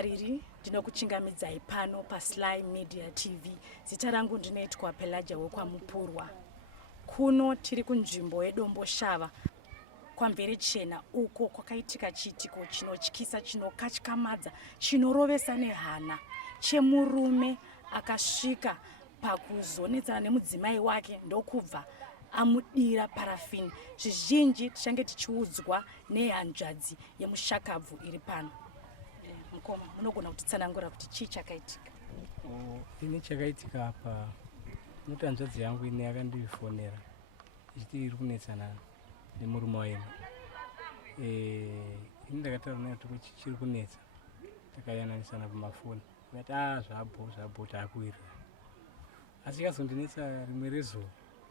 mutariri ndinokuchingamidzai pano paSly Media TV. Zita rangu ndinoitwa Pelagia wekwamupurwa. Kuno tiri kunzvimbo yedombo shava kwaMvere Chena, uko kwakaitika chiitiko chinotyisa, chinokatyamadza, chinorovesa nehana chemurume akasvika pakuzonetsana nemudzimai wake ndokubva amudira parafini. Zvizhinji tichange tichiudzwa nehanzvadzi yemushakabvu iri pano. Mukoma, munogona kutitsanangura kuti chii chakaitika? Ini chakaitika apa, noti hanzvadzi yangu ine yakandifonera ichiti iri kunetsana nemurume waino. Ini ndakataura naye kuti chiri kunetsa, takayananisana pamafoni, akati zvabho taakuwirira. Asi ikazondinetsa rimwe rezuva,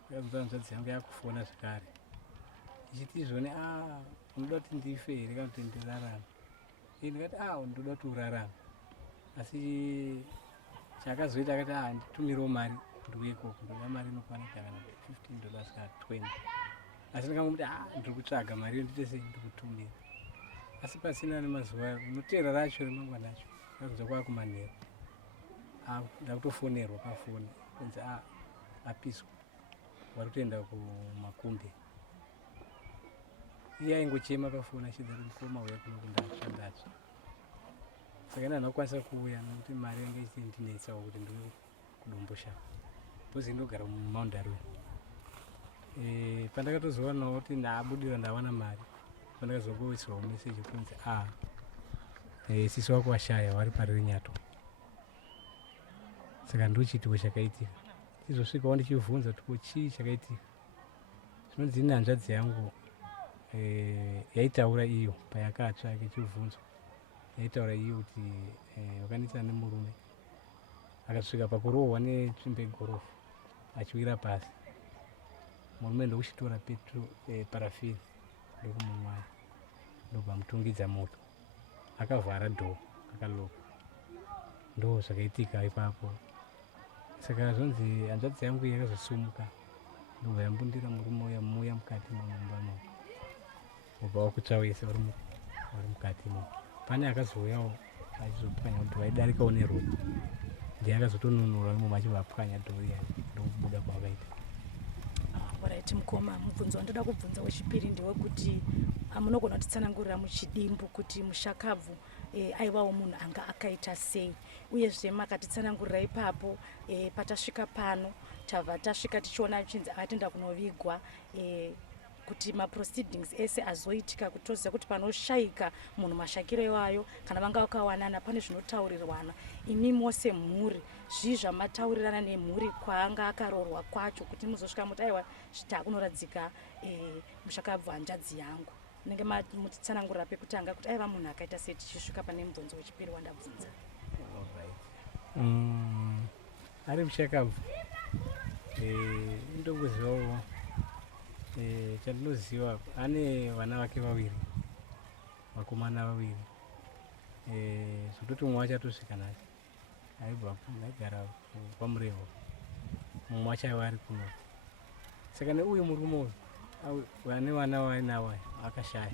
ikazonzi hanzvadzi yangu yakufona zvakare ichiti izvoni unoda kuti ndife here kana kuti ndirarame. Ndikati ndoda kuti urarame. Asi chakazoita akati nditumirewo mari ndiuye ikoko, ndoda mari inokwana kana $15 kana $20. Asi ndingamuti ndiri kutsvaga mari iyo ndite sei ndikutumira. Asi pasina nemazuva unoteera racho remangwana acho akazonzi kwakumanheru, ndakutofonerwa pafoni kunzi apiswa, wari kutoenda kumakumbe. Iye aingochema pafoni achidza kuti mukoma uya kuno kundatsva. Saka ina ndakwanisa kuuya nokuti mari yange ichindinetsawo kuti ndiuye kudombo shava, bhozi ndogara muMaundarwe. Pandakatozowanawo kuti ndaabudira ndawana mari, pandakazongoisirwa meseji kunzi sisi wako washaya, wari paRinyato. Saka ndochitiwo chakaitika. Chizosvikawo ndichivhunza kuti chii chakaitika. Zvinonzi ine hanzvadzi yangu yaitaura iyo payakatsva ichivhunzwa, yaitaura iyo kuti wakanetsana nemurume akasvika pakurohwa netsvimbo yegorofu achiwira pasi. Murume ndokuchitora parafini ndokumumwaya, ndobva mutungidza moto, akavhara dhoo akaloka. Ndo zvakaitika ipapo. Saka zvonzi hanzvadzi yangu yakazosumuka, ndobva yambundira murume uya muya mukati memumba, ubva wakutsva wese wari mukati. Pane akazouyawo achizopwanya kuti waidarikawo neropa, ndiye akazotonunura imomo achibva apwanya dhoo iya ndokubuda kwakaita. Alright, mukoma, mubvunzo wandoda kubvunza wechipiri ndewekuti munogona kutitsanangurira muchidimbu kuti mushakabvu aivawo munhu anga akaita sei, uyezve makatitsanangurira ipapo patasvika pano tabva tasvika tichiona chinzi akatenda kunovigwa, kuti maproceedings ese azoitika kuti toziva kuti panoshayika munhu mashakiro iwayo kana vanga vakawanana pane zvinotaurirwana. Imi mose mhuri, zvii zvamataurirana nemhuri kwaanga akaroorwa kwacho kuti muzosvika muti aiwa zvitakunoradzika mushakabvu hanzvadzi yangu? Munenge mutitsanangurira pekutanga kuti aiva munhu akaita sei tichisvika pane mubvunzo wechipiri wandabvunza. Ari mushakabvu indokuzivawo chandinoziva, ane vana vake vaviri, vakomana vaviri, zvototi mumwe wacho atosvika nhasi, aigara kwaMurevo, mumwe wacho aiva ari kuno. Saka neuyu murume uyu vane vana vainavo akashaya,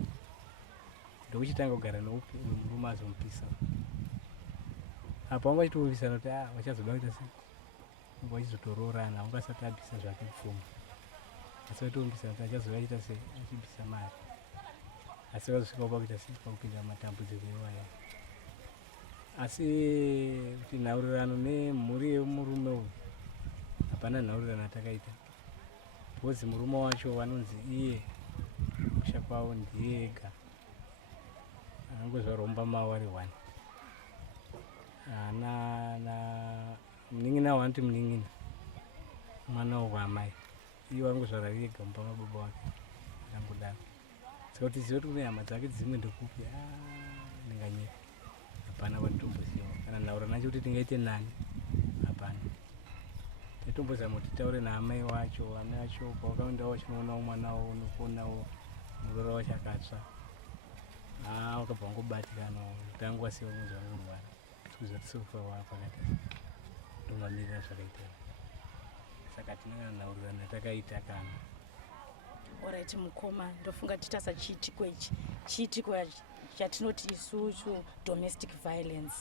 ndokuchitanga kugara neupi uyu murume azomupisa. Apo vanga vachitovisana kuti vachazoda kuita sei, vanga vachizotoroorana, vanga asati abvisa zvake kupfuma. Asi vatombisa kuti achazova achiita sei, achibvisa mari. Asi vazosvikawo pakuita sei, pakupinda mumatambudziko iwaya. Asi kuti nhaurirano nemhuri yemurume uyu, hapana nhaurirano atakaita. Bhozi murume wacho vanonzi iye kusha kwavo ndiye ega anongozva romba mavo ari 1. Munin'ina wanoti munin'ina, mwana wamai, iye vangozvara ega mumba mababa wake akangodaro. Saka kuti zive kuti kune hama dzake dzimwe ndekupi, ndinganyeka. Hapana kwatitomboziva kana nhauro nacho kuti tingaite nani, hapana. Tatombozama kuti taure naamai wacho, amai wacho kwawakaendawo wachinoonawo mwana wavo unokuonawo murora wacho akatsva, wakabva wangobatikana tangu wasiwa muzva kurwara kuzoti sofa wapakati ndomamirira zvakaita. Saka tinenge nhaurirano yatakaita kana Alright, mukoma, ndofunga titasa chiitiko ichi. Chiitiko chatinoti isusu domestic violence.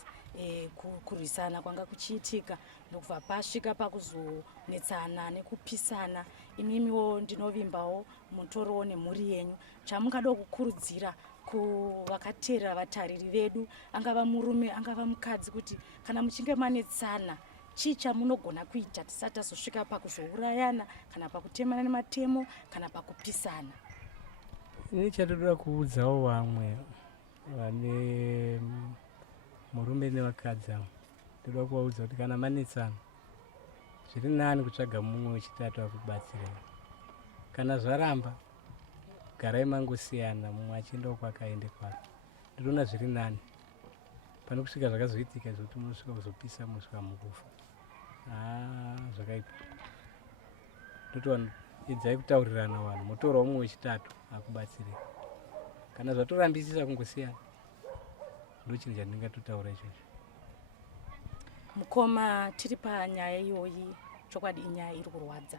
Kurwisana kwanga kuchiitika ndokubva pasvika pakuzonetsana nekupisana. Imimiwo ndinovimbawo mutorowo nemhuri yenyu chamungada kukurudzira kuvakateerera vatariri vedu, angava murume angava mukadzi, kuti kana muchinge manetsana chii chamunogona kuita tisati tazosvika pakuzourayana kana pakutemana nematemo kana pakupisana? Ini chatoda kuudzawo vamwe vane murume nevakadzi avo, ndoda kuvaudza kuti kana manetsana zviri nani kutsvaga mumwe wechitatu akubatsirei. Kana zvaramba garai mangosiyana, mumwe achiendawo kwakaende kwake. Ndinoona zviri nani pane kusvika zvakazoitika zvokuti munosvika kuzopisa mosvika mukufa. Zvakaipa. Ndoti vanhu idzai kutaurirana, vanhu motorawo mumwe wechitatu akubatsirei. Kana zvatorambisisa kungosiyana, ndo chinhu chandingatotaura ichocho. Mukoma, tiri panyaya iyoyi, chokwadi inyaya iri kurwadza.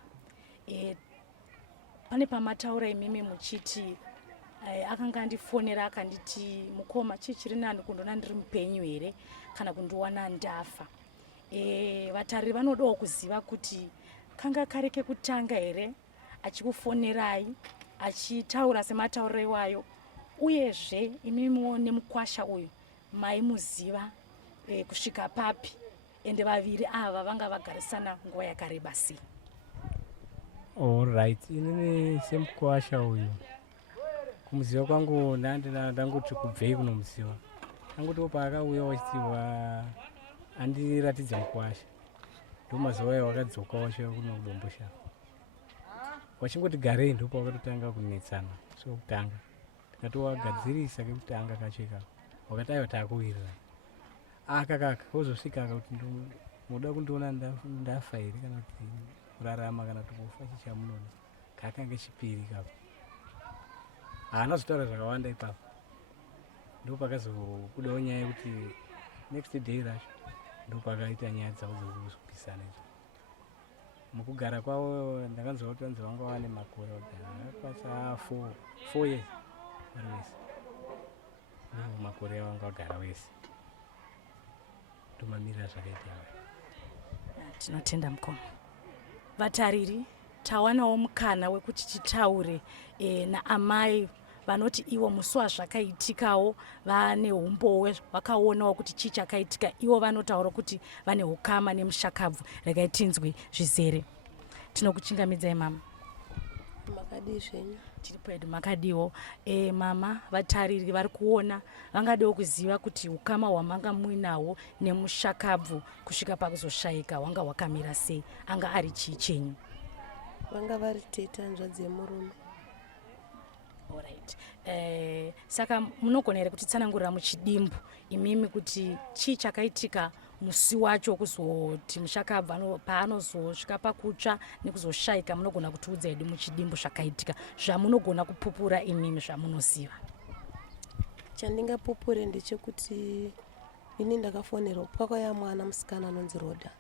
Pane pamataura imimi muchiti akanga andifonera akanditi, mukoma, chii chiri nani kundona ndiri mupenyu here kana kundiwana ndafa. Vatariri vanodawo kuziva kuti kanga kari kekutanga here achikufonerai achitaura sematauriro iwayo, uyezve imimiwo nemukwasha uyu maimuziva kusvika papi, ende vaviri ava vanga vagarisana nguva yakareba sei? Alright, inini semukwasha uyu kumuziva kwangu ndangoti kubvei kunomuziva. Angotiwo paakauya wachitiwa andiratidze mukwasha, ndo mazuva ayo wakadzoka wasvika kuno kudomboshaka. Wachingoti garei ndo pawakatotanga kunetsana sokutanga. Tikatowagadzirisa kekutanga kacho ikako, wakati aiwa taakuwirirana. Akakaka wozosvika akati muda kundiona ndafa here kana kuti kurarama kana kuti kufa, chichamunoda. Kakanga chipiri ikako. Haana zotaura zvakawanda ipapo. Ndo pakazobudawo nyaya yekuti next day racho ndo pakaita nyaya dzavo dzokuzopisana idzo. Mukugara kwavo ndakanzwa kuti vanzi vanga vane makore akapasa 4 years vari vese. Ndo makore avanga vagara vese. Ndomamirira zvakaita. Tinotenda mukoma. Vatariri, tawanawo mukana wekuti titaure naamai vanoti ivo musi wazvakaitikawo vane umbowe, vakaonawo kuti chii chakaitika. Ivo vanotaura kuti vane ukama nemushakabvu. Regai tinzwe zvizere. Tinokuchingamidzai mama. Makadi zvenyu? Tiri pedu makadiwo. Mama, vatariri vari kuona vangadawo kuziva kuti ukama hwamanga muinawo nemushakabvu kusvika pakuzoshayika hwanga hwakamira sei, anga ari chii chenyu? Vanga vari tete hanzvadzi yemurume. Alright. Saka munogona here kutitsanangurira muchidimbu imimi kuti chii chakaitika musi wacho kuzoti mushakabva paanozosvika pakutsva nekuzoshayika? Munogona kutiudza hedu muchidimbu zvakaitika zvamunogona kupupura imimi zvamunoziva? Chandingapupure ndechekuti ini ndakafonera pakauya mwana musikana anonzi Roda,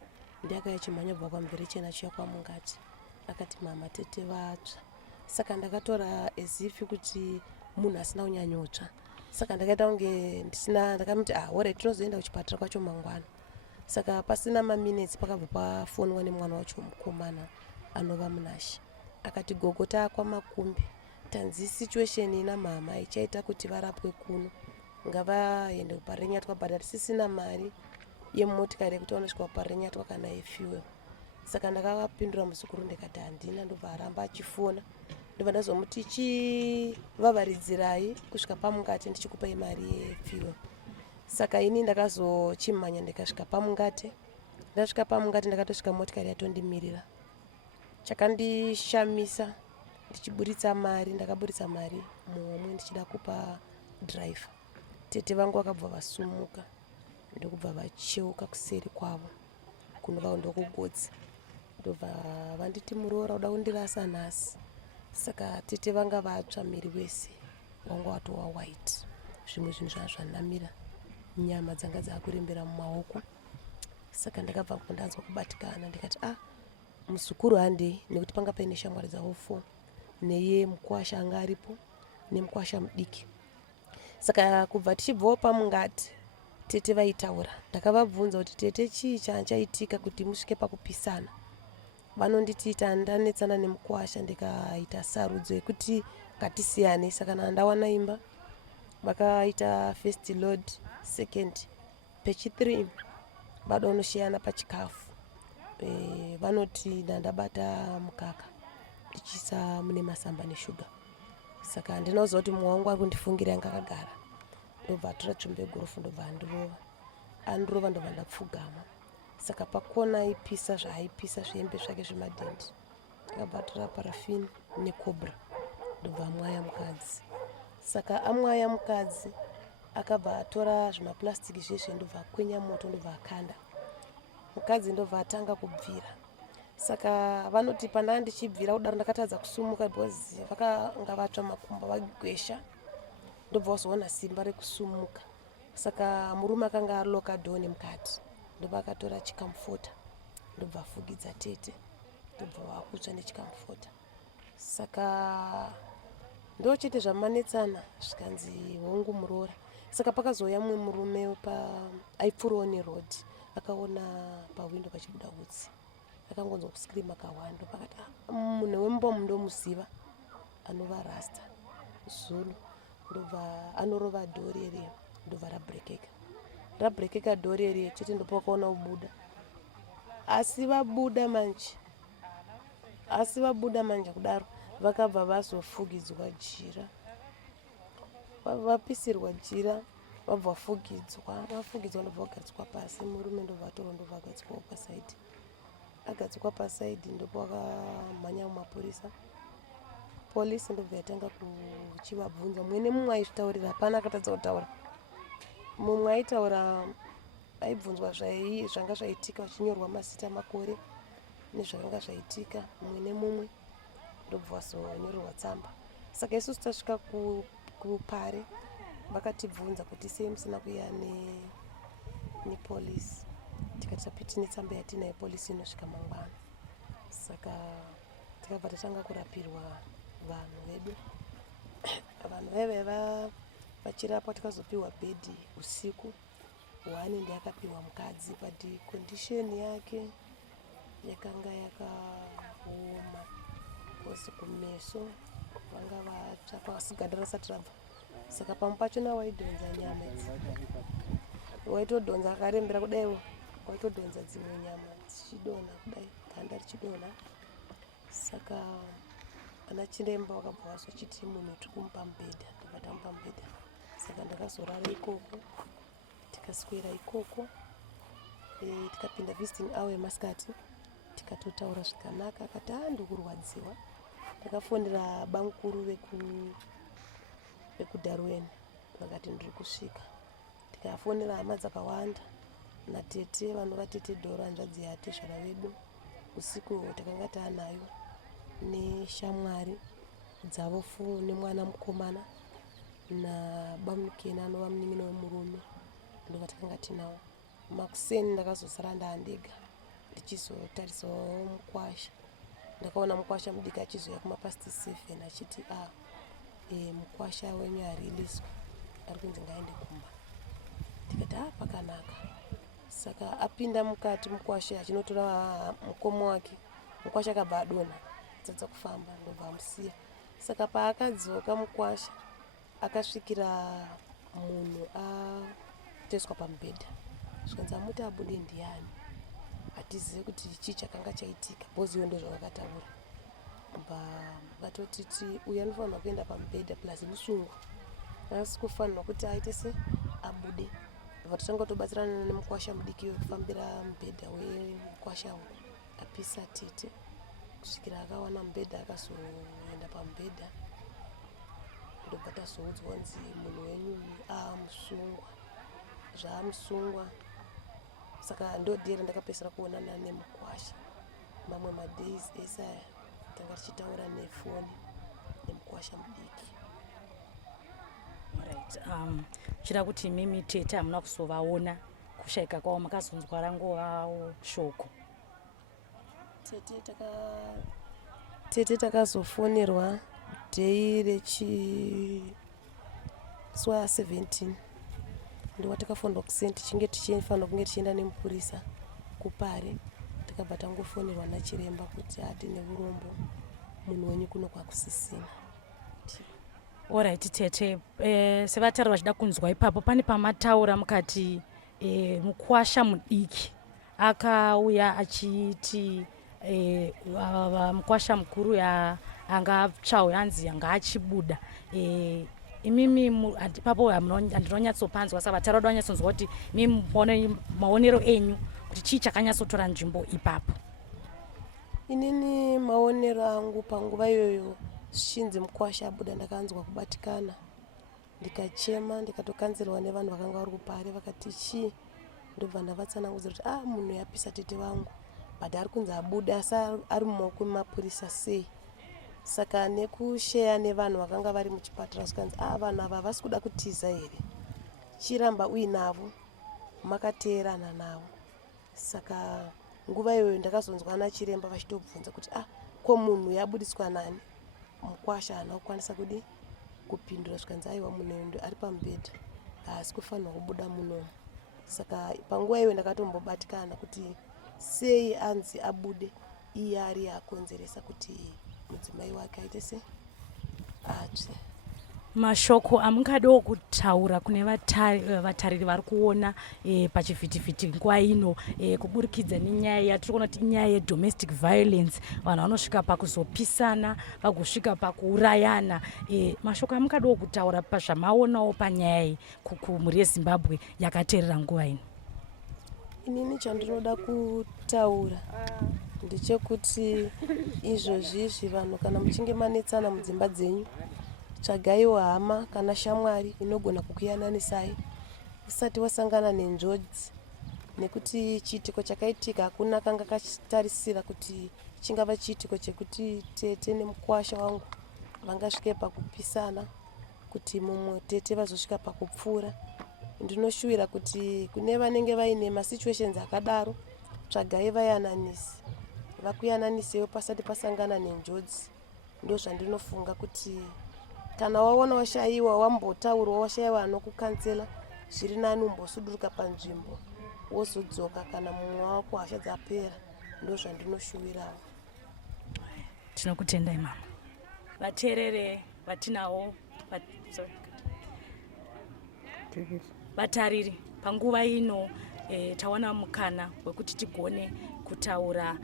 ndiakauya chimhanya kubva kwamvere chena chiya kwamungati, akati mama tete vatsva. Saka ndakatora ezifi kuti munhu asina kunyanyotsva. Saka ndakaita kunge ndakamuti alright, tinozoenda kuchipatara kwacho mangwana. Saka pasina maminutes pakabva pafonwa nemwana wacho mukomana anova Munashi. Akati gogo takwamakumbi, tanzi situation ina mama ichaita kuti varapwe kuno, ngavaende kuparenyatwa but tisisina mari yemotikari yekuti vanosvika kuparenyatwa kana yefuel. Saka ndakavapindura muzukuru ndikati handina, ndobva aramba achifona. Ndobva ndazomuti chivavaridzirai kusvika pamungate ndichikupai mari yefuel. Saka ini ndakazochimhanya ndikasvika pamungate. Ndasvika pamungate ndakatosvika motikari yatondimirira. Chakandishamisa ndichiburitsa mari, ndakaburitsa mari muhomwe ndichida kupa driver. Tete vangu vakabva vasumuka ndokubva vacheuka kuseri kwavo kunova ndokugodzi. Ndobva vanditi muroora uda kundirasa nhasi. Saka tete vanga vatsva miri wese wanga watova white. Zvimwe zvinhu zvanga zvanamira, nyama dzanga dzakurembera mumaoko. Saka ndakabva kundanzwa kubatikana ndikati muzukuru handei, nekuti panga paine shamwari dzavo 4 neye mukwasha anga aripo nemukwasha mudiki. saka kubva tichibvawo pamungati tete vaitaura ndakavabvunza kuti tete chii chaitika kuti musvike pakupisana. Vanonditiita ndanetsana nemukwasha ndikaita sarudzo yekuti ngatisiyane. Saka ndawana imba vakaita first load second pechi 3 vada unoshiyana pachikafu. Vanoti ndandabata mukaka ndichisa mune masamba neshuga. Saka ndinoziva kuti mumwe wangu ari kundifungira yanga akagara. Ndobva atora tsvimbo yegorofu ndobva andirova ndobva ndapfugama. Saka pakona aipisa zvaaipisa zvihembe zvake zvemadhendi. Akabva atora parafini nekobra ndobva amwaya mukadzi. Saka amwaya mukadzi akabva atora zvimapurasitiki zveshe ndobva akwenya moto ndobva akanda. Mukadzi ndobva atanga kubvira. Saka vanoti pandanga ndichibvira kudaro ndakatadza kusumuka because vakanga vatsva makumbo vagwesha. Ndobva wazoona simba rekusumuka. Saka murume akanga aroka dhoni mukati ndobva akatora chikamufota ndobva afugidza tete ndobva vakutsva nechikamufota. Saka ndo chete zvamanetsana zvikanzi hongu muroora. Saka pakazouya mumwe murume aipfuurawo nerodhi akaona pawindo pachibuda utsi akangonzwa kuskirima akawanda pakati munhu wembomu ndomuziva anova rasta zulu ndobva anorova dhori iri ndobva rabrekeka dhori iri chete ndopo wakaona ubuda. Asi vabuda manje kudaro vakabva vazofugidzwa jira. Vapisirwa jira vabva vafugidzwa ndobva vagadzikwa pasi. Murume ndobva atorwa ndobva agadzikwawo pasaidhi. Agadzikwa pasaidhi ndopo wakamhanya mumapurisa. Polisi ndobva yatanga kuchivabvunza. Mumwe nemumwe aizvitaurira hapana akatadza kutaura. Mumwe aitaura aibvunzwa zvanga zvaitika vachinyorwa mazita makore nezvakanga zvaitika mumwe nemumwe ndobva vazonyorerwa tsamba. Saka isusu tasvika kupare vakatibvunza kuti sei musina kuya nepolisi. Tikati tapiti netsamba yatinayo polisi inosvika mangwana. Saka tikabva tatanga kurapirwa vanhu vedu. Vanhu vaive vachirapwa tikazopiwa bhedhi usiku. 1 ndiye akapiwa mukadzi but condition yake yakanga yakaoma kosi kumeso vanga vatsva siganda rasati rabva. Saka pamwe pachona waidhonza nyama idzi waitodhonza akarembera kudaiwo waitodhonza dzimwe nyama dzichidonha kudai ganda richidonha. Saka ana chiremba wakabva wazochiti munhu tiri kumupa mubhedha ndobva tamupa mubhedha. Saka ndakazorara ikoko tikaswera ikoko tikapinda visiting hour yemasikati tikatotaura zvakanaka akati ndikurwadziwa. Ndakafonera bamukuru vekudarweni vakati ndiri kusvika. Tikafonera hama dzakawanda natete vanova tete dhoro hanzvadzi yatezvara vedu. Usiku takanga taanayo neshamwari dzavofu nemwana mukomana nabamukeni anova munin'ina wemurume ndova takanga tinawo. Makuseni ndakazosara ndaandega ndichizotarisawo mukwasha. Ndakaona mukwasha mudiki achizoya kumapasti 7 achiti mukwasha wenyu hariliswa ari kunzi ngaende kumba. Tikati pakanaka. Saka apinda mukati mukwasha achinotora mukoma wake. Mukwasha akabva adonha dzadza kufamba ndobva amusiya. Saka paakadzoka mukwasha akasvikira munhu ateswa pamubhedha. Zvikanzi amuti abude ndiani. Hatizivi kuti chii chakanga chaitika boziwo ndozvavakataura. Vatotiti uyu anofanirwa kuenda pamubhedha plus musungwa. Asi kufanirwa kuti aite se abude. Vatotanga tobatsirana nemukwasha mudiki wekufambira mubhedha wemukwasha uyu apisa tete kusvikira akawana mubhedha akazoenda pamubhedha. Ndobva tazoudzwa kunzi munhu wenyu musungwa zvaamusungwa. Saka ndodhiera ndakapedzera kuonana nemukwasha. Mamwe madays ese tanga tichitaura nefoni nemukwasha mudiki. Chira kuti mimi tete hamuna kuzovaona kushaika kwavo makazonzwa rangovawo shoko. Tete takazofonerwa dhei musi wa17 ndiwo takafonera kuseni tichinge tichifanira kunge tichienda nemupurisa kupare, takabva tangofonerwa nachiremba kuti atine urombo, munhu wenyu kuno kwakusisina. Alright tete, sevatari vachida kunzwa ipapo pane pamataura mukati mukwasha mudiki akauya achiti mukwasha mukuru anga atsvawe anzi anga achibuda. Imimi ipapo handinonyatsopanzwa, saka vatari vada vanyatsonzwa kuti maonero enyu kuti chii chakanyatsotora nzvimbo ipapo. Inini maonero angu panguva iyoyo zvichinzi mukwasha abuda, ndakanzwa kubatikana, ndikachema, ndikatokanzirwa nevanhu vakanga vari kupare, vakati chii, ndobva ndavatsanangudzira kuti munhu yapisa tete vangu, but ari kunzi abuda asi ari mumaoko memapurisa sei. Saka nekusheya nevanhu vakanga vari muchipatara zvikanzi vanhu ava havasi kuda kutiza here, chiramba uinavo, makateerana navo. Saka nguva iyoyo ndakazonzwa nachiremba vachitobvunza kuti ko munhu yabudiswa nani, mukwasha haana kukwanisa kudi kupindura, zvikanzi aiwa munhu ari pamubhedha, haasi kufanirwa kubuda munomu. Saka panguva iyoyo ndakatombobatikana kuti sei anzi abude iye ari akonzeresa kuti mudzimai wake aite se atsve. Mashoko amungadawo kutaura kune vatariri vari kuona pachivhitivhiti nguva ino kuburikidza nenyaya yatiri kuona kuti inyaya yedomestic violence, vanhu vanosvika pakuzopisana vagosvika pakuurayana. Mashoko amungadawo kutaura pazvamaonawo panyaya iyi kumhuri yeZimbabwe yakateerera nguva ino. Inini chandinoda kutaura ndechekuti izvozvizvi vanhu kana muchinge manetsana mudzimba dzenyu, tsvagaiwo hama kana shamwari inogona kukuyananisai usati wasangana nenjodzi, nekuti chiitiko chakaitika hakuna kanga kachitarisira kuti chingava chiitiko chekuti tete nemukwasha wangu vangasvike pakupisana, kuti mumwe tete vazosvika pakupfuura. Ndinoshuvira kuti kune vanenge vaine masituations akadaro, tsvagai vayananisi, vakuyananisewo pasati pasangana nenjodzi. Ndo zvandinofunga kuti kana waona washayiwa, wambotaurwa washayiwa anokukansela, zviri nani umbosuduruka panzvimbo wozodzoka kana mumwe wako hasha dzapera. Ndo zvandinoshuvirawo. Tinokutendai mama. Vateerere vatinawo vatariri panguva ino tawana mukana wekuti tigone kutaura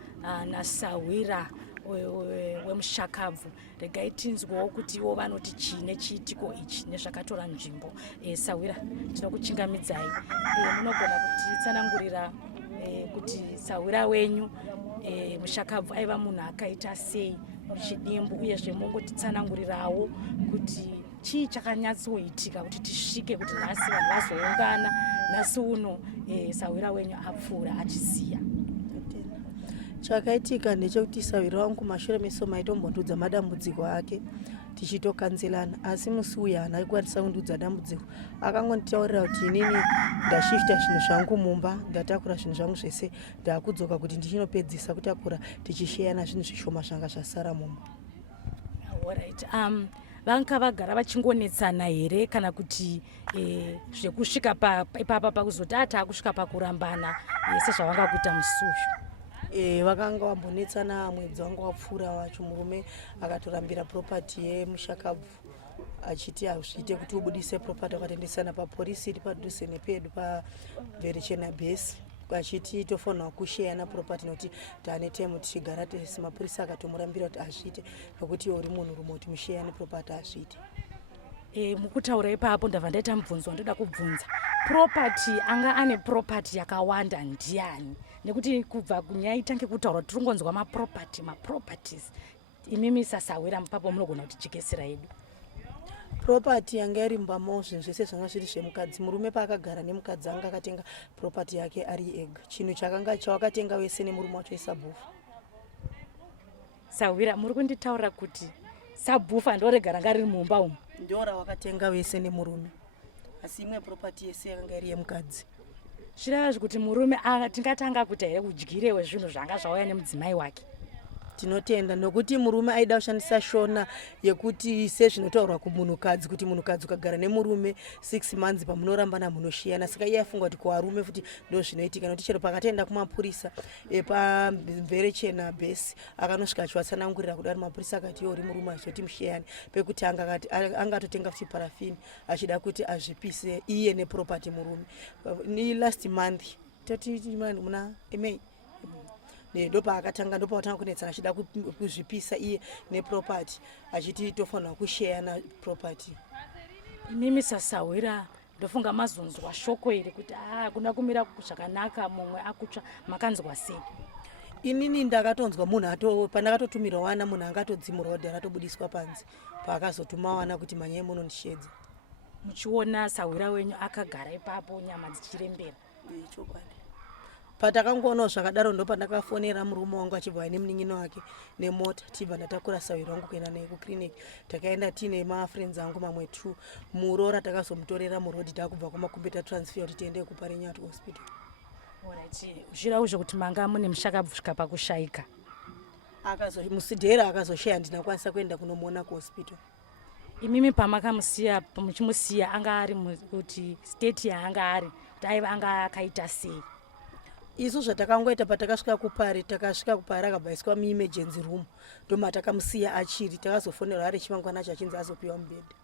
naSawira wemushakabvu. Regai tinzwewo kuti ivo vanoti chii nechiitiko ichi nezvakatora nzvimbo. Sawira, tinokuchingamidzai. Munogona kutitsanangurira kuti Sawira wenyu mushakabvu aiva munhu akaita sei muchidimbu, uyezve mungotitsanangurirawo kuti chii chakanyatsoitika kuti tisvike kuti nhasi vanhu vazoungana nhasi uno Sawira wenyu apfuura achiziya. Chakaitika ndechekuti Sawira wangu mashure meso maitombondudza madambudziko ake tichitokanzelana, asi musi uyu haana kukwanisa kundudza dambudziko. Akangonditaurira kuti inini ndashifta zvinhu zvangu mumba, ndatakura zvinhu zvangu zvese, ndakudzoka kuti ndichinopedzisa kutakura tichisheyana zvinhu zvishoma zvanga zvasara mumba. Alright. Vanga vagara vachingonetsana here kana kuti zvekusvika ipapa pakuzoti kusvika pakurambana sezvavanga kuita musuyu? Vakanga vambonetsana mwedzi wanga wapfuura wacho. Murume akatorambira property yemushakabvu achiti hazviite kuti ubudise property, vakatendesana papolisi iri padhuze nepedu paVerichena Base, achiti tofanirwa kusheyana property nokuti tane time tichigara tese. Mapurisa akatomurambira kuti hazviite nokuti uri munhu rume kuti musheyane property hazviite. Mukutaura ipapo ndabva ndaita mubvunzo wandoda kubvunza. Property anga ane property yakawanda ndiani? Nekuti kubva kunyaya itange kutaura tiringonzwa maproperties. Imimi saSawira papo munogona kuti jekesera yedu. Property yanga iri mbamo zvinhu zvese zvanga zviri zvemukadzi. Murume paakagara nemukadzi anga akatenga property yake ari ega. Chinhu chakanga chawakatenga wese nemurume wacho isabhufa. Sawira, muri kunditaura kuti sabhufa ndoregara ranga riri mumba umu? Ndora wakatenga wese nemurume, asi imwe property yese yakanga iri yemukadzi. Zvirava kuti murume tingatanga kuita here kudyirewe zvinhu zvanga zvauya nemudzimai wake? tinotenda nokuti murume aida kushandisa shona yekuti sezvinotaurwa kumunhukadzi kuti munhukadzi ukagara nemurume 6 months pamunorambana munoshiyana, saka iye afunga kuti kuvarume futi ndo zvinoitika. Nokuti chero pakatoenda kumapurisa pamvere chena bhesi akanosvika achivatsanangurira kudari mapurisa akati uri murume achizoti mushiyani, pekuti angatotenga futi parafini achida kuti azvipise iye nepropati murume. Ni last month muna May ndopaakatanga kunetsana achida kuzvipisa iye nepropati achiti tofanirwa kusheyana propati. Mimi sasawira ndofunga mazonzwa shoko iri kuti kuna kumira zvakanaka mumwe akutsva, makanzwa sei? Inini ndakatonzwa munhu pandakatotumira wana munhu angatodzimurwa kuti aratobudiswa panze paakazotuma wana kuti manyai munondishedza. Muchiona sawira wenyu akagara ipapo nyama dzichirembera? Patakangoona zvakadaro ndo pandakafonera murume wangu achibva nemunin'ino wake nemota tibva ndatakura sawira wangu kuenda naye kuclinic. Takaenda tine mafriends angu mamwe 2 murora takazomutorera murodhi takubva kumakumbeta transfer kuti tiende kuParinyati hospital. Alright, zvira uzvo kuti manga mune mushakabvu kusvika pakushayika. Musidhera akazoshaya ndinakwanisa kuenda kunomuona kuhospital. Imimi pamakamusiya muchimusiya anga ari kuti state yaanga ari kuti aiva anga akaita sei? Isu zvatakangoita patakasvika kuPari akabvaiswa muemergency room ndoma takamusiya achiri, takazofonera ari chimangwana achinzi azopiwa mubhedha.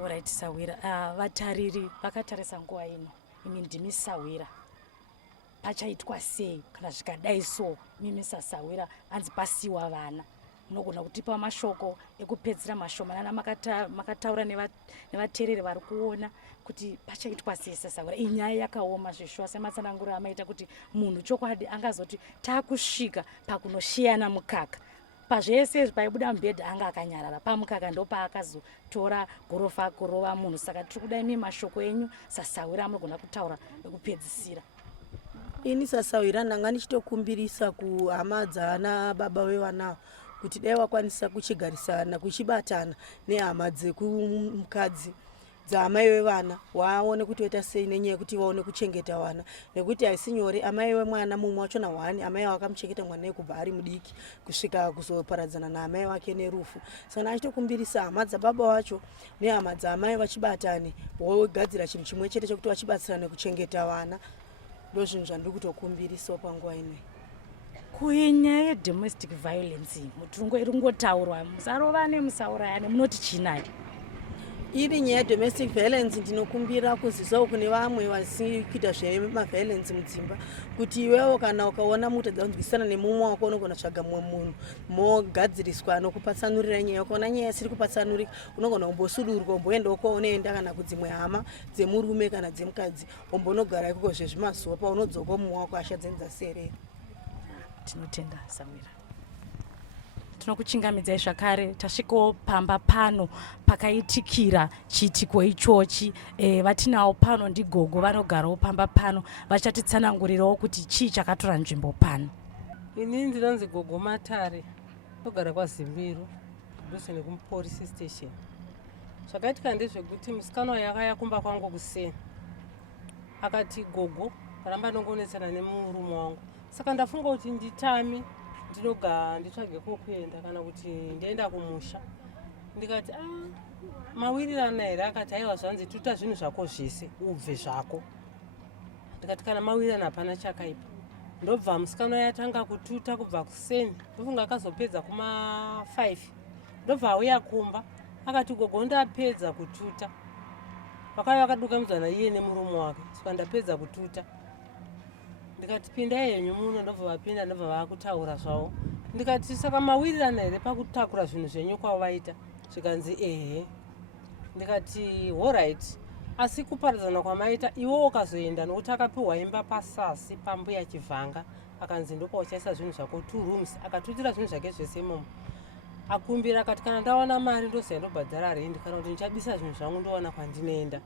Alright Sawira, vatariri vakatarisa nguva ino, imi ndimi Sawira, pachaitwa sei kana zvikadai so mimi Sawira anzi pasiwa vana? Munogona kutipa mashoko ekupedzira mashomanana makataura nevateereri vari kuona kuti pachaitwa sei Sawira? Inyaya yakaoma zvishwa sematsananguro amaita kuti munhu chokwadi angazoti takusvika pakunoshiyana mukaka. Pazvese paibuda mubhedha anga akanyarara pamukaka ndopaakazotora gorofa kurova munhu. Saka tiri kuda imi mashoko enyu Sawira munogona kutaura ekupedzisira. Ini Sawira ndanga ndichitokumbirisa kuhama dzana baba vevanawo kuti dai wakwanisa kuchigarisana kuchibatana nehama dzekumukadzi dzaamai vevana waone kuti oita sei nenyaya yekuti vaone kuchengeta vana, nekuti haisi nyore amai vemwana mumwe wachona wani amai wakamuchengeta mwana kubva ari mudiki kusvika kuzoparadzana naamai wake nerufu. Saka achitokumbirisa hama dzababa wacho nehama dzaamai vachibatane vogadzira chinhu chimwe chete chekuti vachibatsirane kuchengeta vana. Ndo zvinhu zvandiri kutokumbirisawo panguva inei. Kuinyaya yedomestic violence mutungo iri kungotaurwa, musarovane musaurayane, munoti chinayo? Iri nyaya domestic violence ndinokumbira kuzisawo kune vamwe vasi kuita zvemaviolence mudzimba kuti iwewo kana ukaona mutadza kunzwisana nemumwe wako unogona kutsvaga mumwe munhu mogadziriswa anokupatsanurira nyaya. Ukaona nyaya isiri kupatsanurika unogona kumbosudurwa umboendawo kwaunoenda kana kudzimwe hama dzemurume kana dzemukadzi umbonogara ikoko zvezvimazuva paunodzoka mumwe wako asha dzenyu dzaserera. Tinotenda Sawira, tinokuchingamidzai zvakare. Tasvikawo pamba pano pakaitikira chiitiko ichochi. Vatinawo pano ndigogo vanogarawo pamba pano vachatitsanangurirawo kuti chii chakatora nzvimbo pano. Ini ndinonzi Gogo Matare, ndogara kwaZimbiru kudhuze nekumupolice station. Zvakaitika ndezvekuti musikana wayo akauya kumba kwangu kuseni akati gogo ramba nongonetsana nemurume wangu, saka ndafunga kuti nditame nditsvage kokuenda kana kuti ndienda kumusha. Ndikati mawirirana here? Akati aiwa zvanzi tuta zvinhu zvako zvese ubve zvako. Ndikati kana mawirirana hapana chakaipa. Ndobva musikana yatanga kututa kubva kuseni, ndofunga akazopedza kuma5 ndobva auya kumba akati gogo ndapedza kututa. Vakauya vakaduka mudzana iye nemurume wake, saka ndapedza kututa. Ndikati pindai henyu muno, ndobva vapinda ndobva vakutaura zvavo. Ndikati saka mawirirana here pakutakura zvinhu zvenyu kwavaita? Zvikanzi ehe. Ndikati alright, asi kuparadzana kwamaita iwo ukazoenda nokuti akapiwa imba pasasi pambuya Chivhanga akanzi ndopauchaisa zvinhu zvako 2 rooms, akatutira zvinhu zvake zvese imomo. Akumbira akati kana ndawana mari ndoziva ndobhadhara rendi kana kuti ndichabisa zvinhu zvangu ndowana kwandinoenda.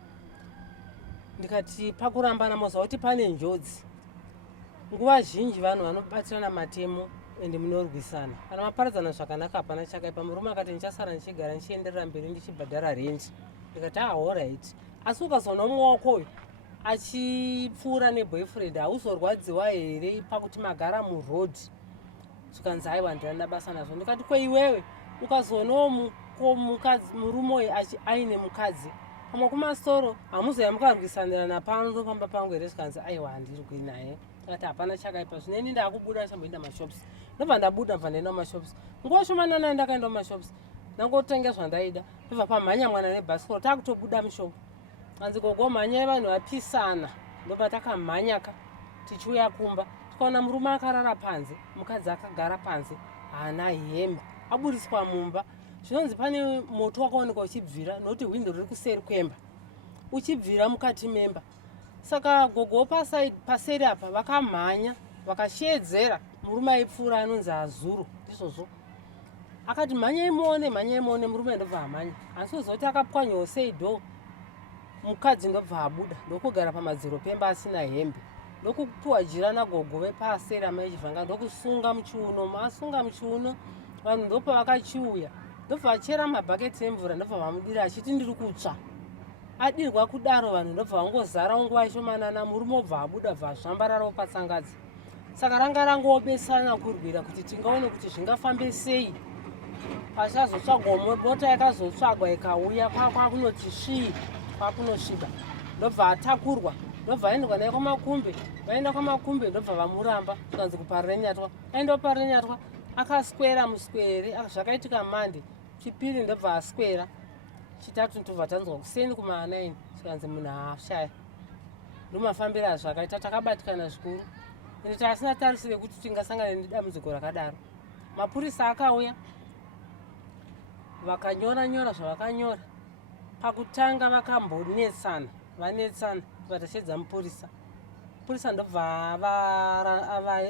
Ndikati pakurambana moziva kuti pane njodzi. Nguva zhinji vanhu vanobatirana matemo ende munorwisana. Kana maparadzana zvakanaka hapana chakaipa. Murume akati ndichasara ndichigara ndichienderera mberi ndichibhadhara rendi. Ndikati alright. Asi ukazoona mumwe wakoyo achipfuura neboyfriend hauzorwadziwa here pakuti magara muroad zvikanzi aiwa ndina basa nazvo. Ndikati kweiwewe ukazoonawo murume uyu aine mukadzi pamwe kumasoro hamuzoya mukarwisanirana pano ndofamba pangu here zvikanzi aiwa handirwi naye. Akati hapana chakaipa zvineni ndakubuda chamboenda mashops ndobva ndabuda bva ndaenda mumashops. Nguva shomanana ndakaenda mumashops ndangotenga zvandaida ndobva pamhanya mwana nebhasikoro takutobuda mushopu. Anzi gogo mhanyai vanhu vapisana. Ndobva takamhanyaka tichiuya kumba tikaona murume akarara panze mukadzi akagara panze haana hembe aburiswa mumba. Zvinonzi pane moto wakaoneka uchibvira nokuti hwindo riri kuseri kwemba uchibvira mukati memba. Saka gogo paseri apa vakamhanya vakashedzera murume aipfuura anonzi Azuru ndizvozvo. Akati mhanyai muone murume ndobva amhanya. Asi kuzoti akapwanyawo sei dho mukadzi ndobva abuda ndokugara pamadziro pemba asina hembe ndokupiwa jira nagogo vepaseri amai chivhanga ndokusunga muchiuno. Maasunga muchiuno vanhu ndopa vakachiuya ndobva vachera mabhaketi emvura ndobva vamudira achiti ndiri kutsva. Adirwa kudaro vanhu ndobva vangozara nguva shomanana murume obva abuda bva zvambararawo patsangadzi. Saka ranga rangobesana kurwira kuti tingaone kuti zvingafambe sei. Pachazotsvagwa mota yakazotsvagwa ikauya kwakunoti svii kwakunosviba ndobva atakurwa ndobva aendwa naye kwamakumbe. Vaenda kwamakumbe ndobva vamuramba zvikanzi kuparenyatwa. Aenda kuparenyatwa akaswera muswere zvakaitika mande. Chipiri ndobva aswera. Chitatu ndobva tanzwa kuseni kuma9 zvikanzi munhu haashaya. Ndomafambiro azvakaita takabatikana zvikuru. Ende tasina tarisire kuti tingasangana nedambudziko rakadaro. Mapurisa akauya vakanyora zvavakanyora. Pakutanga vakambonetsana vatashedza mupurisa. Purisa ndobva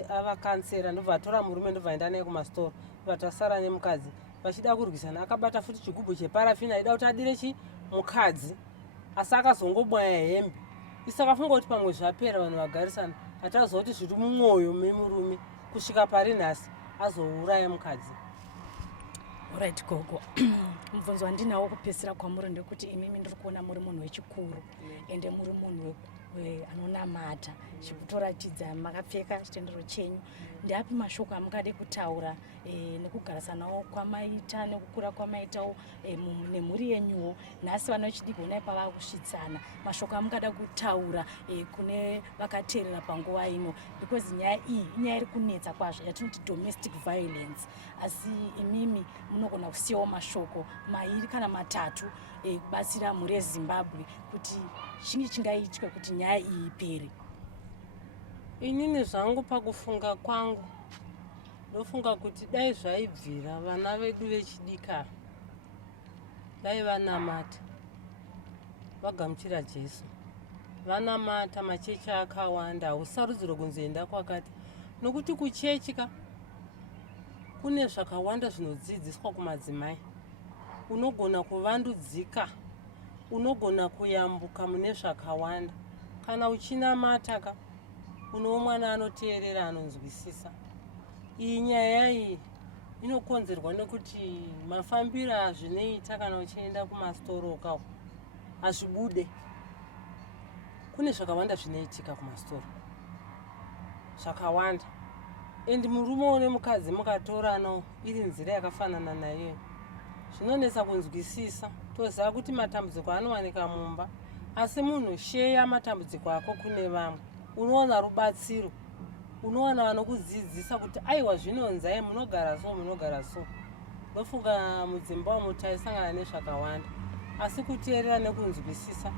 avakansera ndobva atora murume ndobva aenda naye kumasitoro ndobva tasara nemukadzi vachida kurwisana. Akabata futi chigubhu cheparafini aida kuti adire mukadzi asi akazongobwaya hembe. Isakafunga kuti pamwe zvapera vanhu vagarisana atazoti zviri mumwoyo memurume kusvika pari nhasi azouraya mukadzi. Alright gogo. Mubvunzo wandinawo kupesera kwamuri ndekuti imimi ndiri kuona muri munhu wechikuru ende muri munhu anonamata chikutoratidza makapfeka chitendero chenyu. Ndeapi mashoko amungade kutaura nekugarisanawo kwamaita nekukura kwamaitawo nemhuri yenyuwo nhasi vana vechidiki onai pavakusvitsana. Mashoko amungada kutaura kune vakateerera panguva ino because nyaya iyi inyaya iri kunetsa kwazvo yatinoti domestic violence. Asi imimi munogona kusiyawo mashoko mairi kana matatu kubatsira mhuri yeZimbabwe kuti chingi chingaitwe kuti nyaya iyi ipere. Inini zvangu pakufunga kwangu ndofunga kuti dai zvaibvira vana vedu vechidika dai vanamata vagamuchira Jesu. Vanamata machechi akawanda hausarudziro kunzoenda kwakati nokuti kuchechika kune zvakawanda zvinodzidziswa kumadzimai. Unogona kuvandudzika, unogona kuyambuka mune zvakawanda. Kana uchinamataka unowo mwana anoteerera anonzwisisa. Iyi nyaya iyi inokonzerwa nekuti mafambiro azvinoita kana uchienda kumasitoro ukawo hazvibude. Kune zvakawanda zvinoitika kumasitoro zvakawanda. Endi murume une mukadzi mukatoranawo iri nzira yakafanana nayo zvinonetsa kunzwisisa. Toziva kuti matambudziko anowanika mumba asi munhu sheya matambudziko ako kune vamwe. Unowana rubatsiro, unowana vanokudzidzisa kuti aiwa zvinonzai munogara so. Ndofunga mudzimba umu taisangana nezvakawanda asi kuteerera nekunzwisisa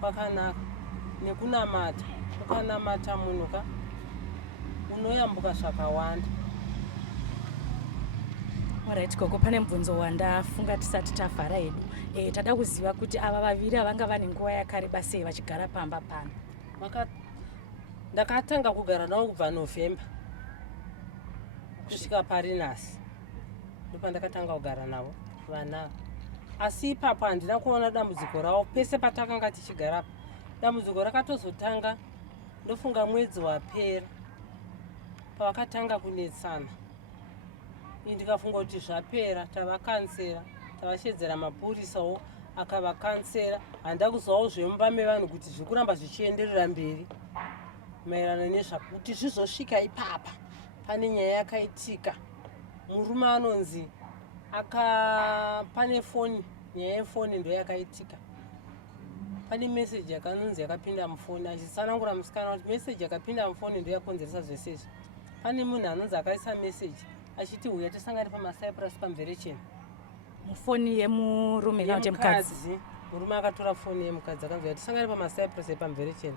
kwakanaka nekunamata. Ukanamata munhu unoyambuka zvakawanda. Alright gogo, pane mubvunzo wandafunga tisati tavhara hedu. Tada kuziva kuti ava vaviri vanga vane nguva yakareba sei vachigara pamba pano. Ndakatanga kugara navo kubva November kusvika pari nhasi ndipo ndakatanga kugara navo vana. Asi ipapo handina kuona dambudziko ravo pese patakanga tichigara. Dambudziko rakatozotanga ndofunga mwedzi wapera pavakatanga kunetsana. Ndikafunga kuti zvapera, tavakansera, tavashedzera mapurisawo akavakansera. Handida kuzovawo zvemumba mevanhu kuti zvikuramba zvichienderera mberi maererano nezvakuti zvizosvika ipapa pane nyaya yakaitika. Murume anonzi pane foni, nyaya yefoni ndo yakaitika. Pane meseji yakanonzi yakapinda mufoni, achitsanangura musikana kuti meseji yakapinda mufoni ndo yakonzeresa zvese izvi. Pane munhu anonzi akaisa meseji achiti uya tisangane pamaCyprus pamvere chena. Mufoni yemurume kana kuti yemukadzi? Murume akatora foni yemukadzi akanzi uya tisangane pamaCyprus pamvere chena.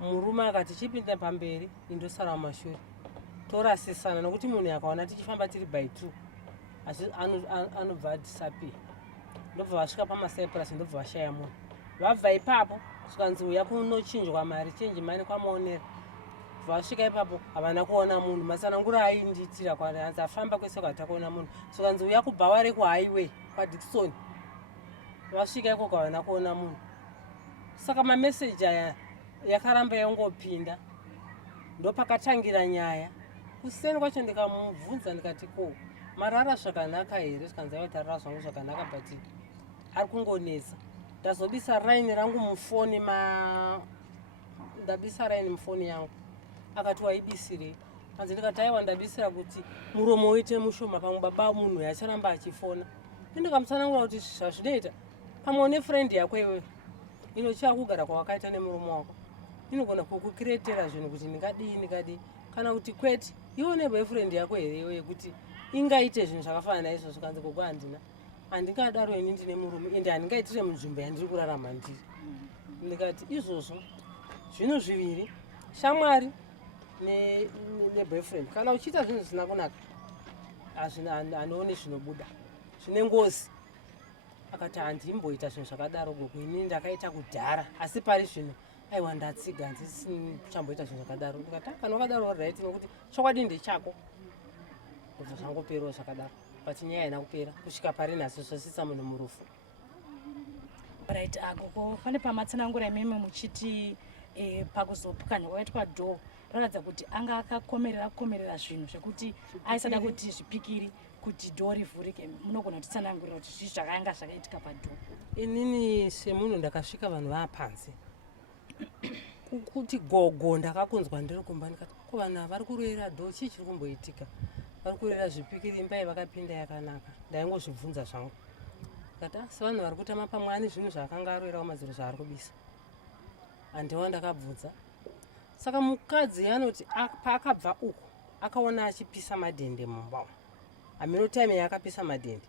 Murume akati chipinda pamberi indosara mumashure. Torasisana nokuti munhu akaona tichifamba tiri by 2 anobva adisappear. Ndobva vasvika pamaCyprus ndobva vashaya munhu. Vabva ipapo zvikanzi uya kunochinjwa mari chenji mari kwamaonera. Vasvika ipapo havana kuona munhu. Matsanangura aindiitira kwaari anzi afamba kwese kwatakuona munhu. Zvikanzi uya kuBhaware kuhighway kwaDickson. Vasvika ikoko havana kuona munhu. Saka mameseji aya yakaramba yangopinda. Ndopakatangira nyaya. Kuseni kwacho ndikamubvunza ndikati ko marara zvakanaka here? Zvikanzi aiwa tarara zvangu zvakanaka but ari kungonetsa. Ndazobisa raini rangu mufoni ndabisa raini mufoni yangu. Akati waibisirei? Hanzi ndikati aiwa ndabisira kuti muromo uite mushoma pamwe baba munhu yacharamba achifona. Ndikamusanangura kuti zvazvinoita pamwe nefriend yako iwewe inochiva kugara kwawakaita nemuromo wako inogona kukukiretera zvinhu kuti ndingadii kana kuti kwete iwo neboyfriend yako here iwe kuti ingaite zvinhu zvakafanana naizvo. Zvikanzi gogo handingadaro ini ndine murume ende handingaitire munzvimbo yandiri kurarama ndiri. Ndikati izvozvo zvinhu zviviri, shamwari neboyfriend. Kana uchiita zvinhu zvisina kunaka hanoone zvinobuda zvine ngozi. Akati handimboita zvinhu zvakadaro gogo, ini ndakaita kudhara asi pari zvino aiwa ndatsiga handisini kuchamboita zvinhu zvakadaro. Ndikati kana wakadaro right nokuti chokwadi ndechako. Ndobva zvangoperawo zvakadaro. But nyaya haina kupera kusvika pari nhasi zvosisa munhu murufu. Right, gogo pane pamatsanangura imimi muchiti pakuzopukanya kwakaitwa dhoo rakaratidza kuti anga akakomerera zvinhu zvekuti aisada kuti zvipikiri kuti dhoo rivhurike. Munogona kutitsanangurira kuti zvii zvakanga zvakaitika padhoo? Inini semunhu ndakasvika vanhu vapanze kuti gogo ndakakunzwa ndiri kumba ndikati ko vanhu vari kurwera dhoo chii chiri kumboitika? Vari kurwera zvipikiri imba yavakapinda yakanaka. Ndaingozvibvunza zvangu ndikati sevanhu vari kutama pamwe ane zvinhu zvaakanga arwerawo madziro zvaari kubisa. Handiwa ndakabvunza. Saka mukadzi anoti paakabva uku akaona achipisa madhende mumba. Hamino time yaakapisa madhende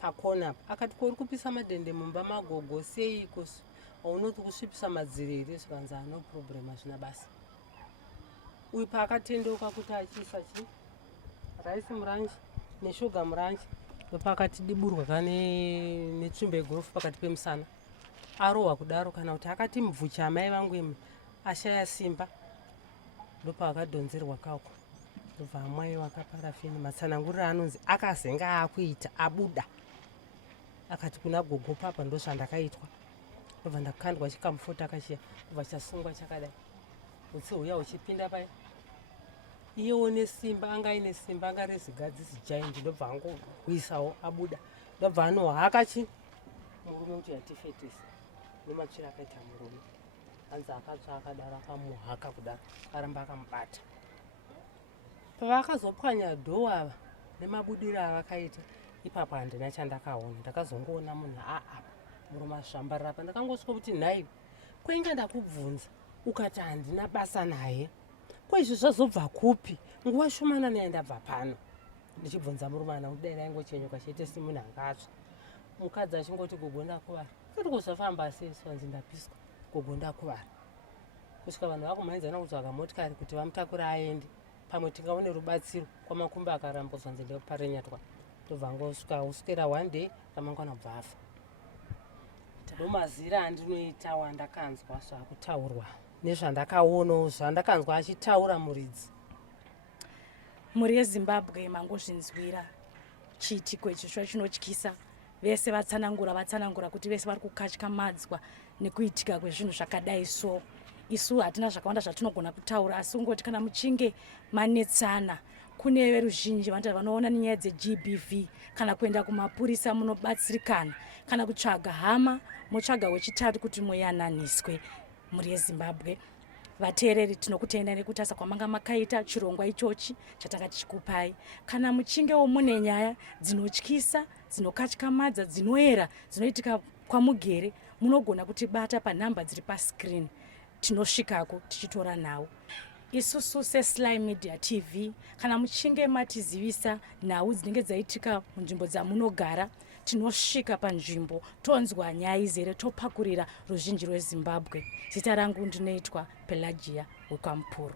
pakona akati ko uri kupisa madhende mumba magogo seiko? Haunoti kusvipisa madziro here? Zvikanzi no problem hazvina basa. Uyu paakatendeuka kuti achiisa raisi muranji neshuga muranji ndopakati diburwa netsvimbo yegorofu pakati pemusana. Arohwa kudaro kana kuti akati mubvucha amai vangu imi ashaya simba ndopaakadhonzerwa kako. Ndobva amwai wakaparafini matsanangurira anonzi akazenga akuita abuda. Akati kuna gogo papa ndozvandakaitwa. Ndobva ndakandwa chikamufota akachiya ndobva chasungwa chakadai. Utsi uya uchipinda paya iyewo nesimba anga ine simba anga rezigadzisi giant. Ndobva angogwisawo abuda. Ndobva anohaka murume kuti yatifetesi nematsvira akaita murume. Hanzi akatsva akadaro akamuhaka kudaro akaramba akamubata. Pavakazopwanya dhoo ava nemabudiro avakaita ipapo handina chandakaona. Ndakazongoona munhu murume azvambarira apa. Ndakangosvika kuti nhai kwainga ndakubvunza ukati handina basa naye, ko izvi zvazobva kupi? Nguva shumana naye ndabva pano. Ndichibvunza murume ana kudai raingochenyuka chete simunhu angatsva. Mukadzi achingoti gogo ndakuvara. Kuti kuzofamba sei? Swanzi ndapiswa gogo ndakuvara. Kusvika vanhu vakumhanzana kutsvaga motikari kuti vamutakure aende pamwe tingaone rubatsiro kwamakumba akaramba. Swanzi ndoparenyatwa. Ndobva ngosvika uswera 1 day ramangwana bva afa. Ndomazira andinoita wandakanzwa zvakutaurwa nezvandakaonawo zvandakanzwa achitaura muridzi. Mhuri yeZimbabwe mangozvinzwira chiitiko ichi chinotyisa. Vese vatsanangura kuti vese vari kukatyamadzwa nekuitika kwezvinhu zvakadai so. Isu hatina zvakawanda zvatinogona kutaura asi ungoti kana muchinge manetsana kune veruzhinji vanoona nenyaya dzeGBV kana kuenda kumapurisa munobatsirikana kana kutsvaga hama motsvaga wechitatu kuti muyananiswe. Mhuri yeZimbabwe vateereri tinokutendai nekutasa kwamanga makaita chirongwa ichochi chatanga tichikupai. Kana muchingewo mune nyaya dzinotyisa, dzinokatyamadza, dzinoera, dzinoitika kwamugere, munogona kutibata panhamba dziri pascreen. Tinosvikako tichitora nawo. Isusu seSly Media TV, kana muchinge matizivisa nhau dzinenge dzaitika munzvimbo dzamunogara, tinosvika panzvimbo tonzwa nyaya izere, topakurira ruzhinji rweZimbabwe. Zita rangu ndinoitwa Pelagia Wekampuro.